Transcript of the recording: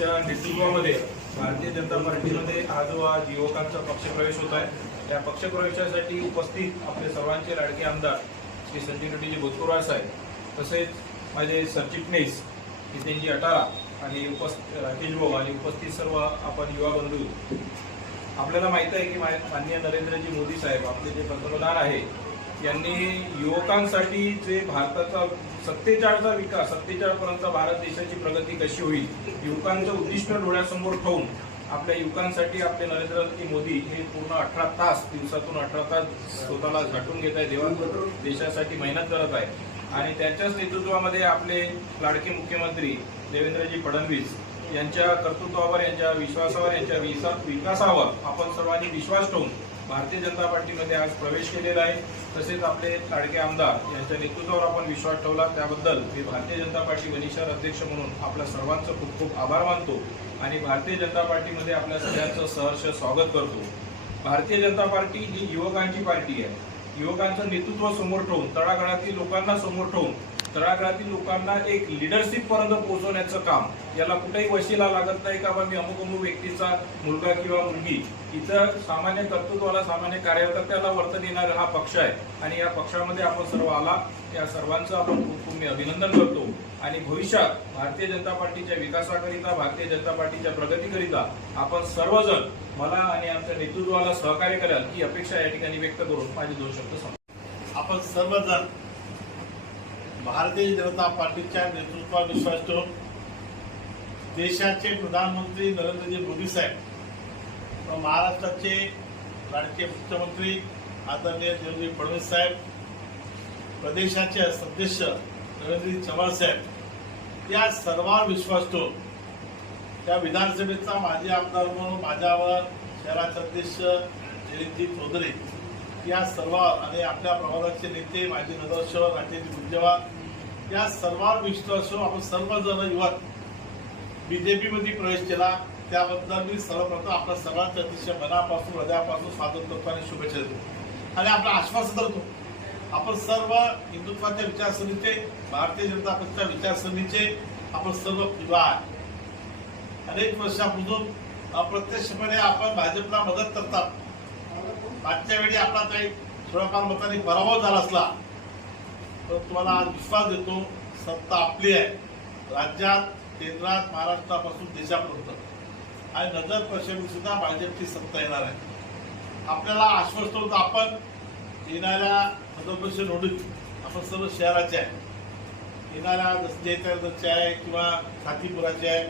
यांच्या नेतृत्वामध्ये भारतीय जनता पार्टीमध्ये आज युवकांचा पक्षप्रवेश होत आहे। त्या पक्षप्रवेशासाठी उपस्थित आपले सर्वांचे लाडके आमदार श्री संजय रेड्डीजी भूतपूर्व साहेब, तसेच माझे सरचिटणीस जितेंद्रजी अटारा आणि राकेश भाऊ आणि उपस्थित सर्व आपण युवा बंधू, आपल्याला माहिती आहे की माननीय नरेंद्रजी मोदी साहेब आपले जे पंतप्रधान आहे यांनी युवकांसाठी जे भारताचा 47चा विकास 47 पर्यंत भारत देशाची प्रगती कशी होईल युवकांचं उद्दिष्ट डोळ्यासमोर ठेवून आपल्या युवकांसाठी आपले नरेंद्रजी मोदी हे पूर्ण 18 तास दिवसातून 18 तास स्वतःला झटून घेत आहे, देशासाठी मेहनत करत आहे। आणि त्यांच्याच नेतृत्वामध्ये आपले लाडके मुख्यमंत्री देवेंद्रजी फडणवीस यांच्या कर्तृत्वावर, यांच्या विश्वासावर, यांच्या विकासावर आपण सर्वांनी विश्वास ठेवून भारतीय जनता पार्टीमध्ये आज प्रवेश केलेला आहे। तसेच आपले लाडके आमदार यांच्या नेतृत्वावर आपण विश्वास ठेवला, त्याबद्दल मी भारतीय जनता पार्टी वनिशहर अध्यक्ष म्हणून आपल्या सर्वांचं खूप खूप आभार मानतो आणि भारतीय जनता पार्टीमध्ये आपल्या सगळ्यांचं सहर्ष स्वागत करतो। भारतीय जनता पार्टी ही युवकांची पार्टी आहे। युवकांचं नेतृत्व समोर ठेवून, तळागाळातील लोकांना समोर ठेवून, तळागाळातील लोकांना एक लिडरशिप पर्यंत पोहोचवण्याचं काम, याला कुठेही वशिला लागत नाही का मी अमुक मुलगा किंवा मुलगी, इथं सामान्य कर्तृत्वाला, सामान्य कार्यकर्त्याला वर्तन देणारा हा पक्ष आहे आणि या पक्षामध्ये आपण सर्व आला, या सर्वांचं आपण खूप खूप मी अभिनंदन करतो आणि भविष्यात भारतीय जनता पार्टीच्या विकासाकरिता, भारतीय जनता पार्टीच्या प्रगतीकरिता आपण सर्वजण मला आणि आमच्या नेतृत्वाला सहकार्य कराल ही अपेक्षा या ठिकाणी व्यक्त करून माझे 2 शब्द संपतो। आपण सर्वजण भारतीय जनता पार्टीच्या नेतृत्वावर विश्वास ठेवून देशाचे प्रधानमंत्री नरेंद्रजी मोदी साहेब, महाराष्ट्राचे लाडके मुख्यमंत्री आदरणीय देवेंद्रजी फडणवीस साहेब, प्रदेशाचे अध्यक्ष नरेंद्रजी चव्हाण साहेब, या सर्वांवर विश्वास ठेवून त्या विधानसभेचा माजी आमदार म्हणून माझ्यावर शहराचे अध्यक्ष जयंतजी चौधरी या सर्व आणि आपल्या प्रभागाचे नेते माजी नगरसेवक राजेश गुंजवार या सर्वांवर विश्वास ठेवून आपण सर्वजण युवक बीजेपी मध्ये प्रवेश केला, त्याबद्दल मी सर्वप्रथम आपल्या सर्वांचे अतिशय मनापासून, हृदयापासून स्वागत करतो आणि शुभेच्छा देतो आणि आपलं आश्वासन करतो आपण सर्व हिंदुत्वाच्या विचारसरणीचे, भारतीय जनता पक्षाच्या विचारसरणीचे आपण सर्व युवा आहे। अनेक वर्षापासून अप्रत्यक्षपणे आपण भाजपला मदत करतात। मागच्या वेळी आपला काही थोडाफार मतांनी पराभव झाला असला तर तुम्हाला आज विश्वास देतो, सत्ता आपली आहे राज्यात, केंद्रात, महाराष्ट्रापासून देशापर्यंत आणि नगर परिषदेत सुद्धा भाजपची सत्ता येणार आहे। आपल्याला आश्वस्त होतं आपण येणाऱ्या नगर परिषद निवडणुकीत आपण सर्व शहराचे आहे, येणाऱ्या जसे आहे किंवा खातीपुराचे आहे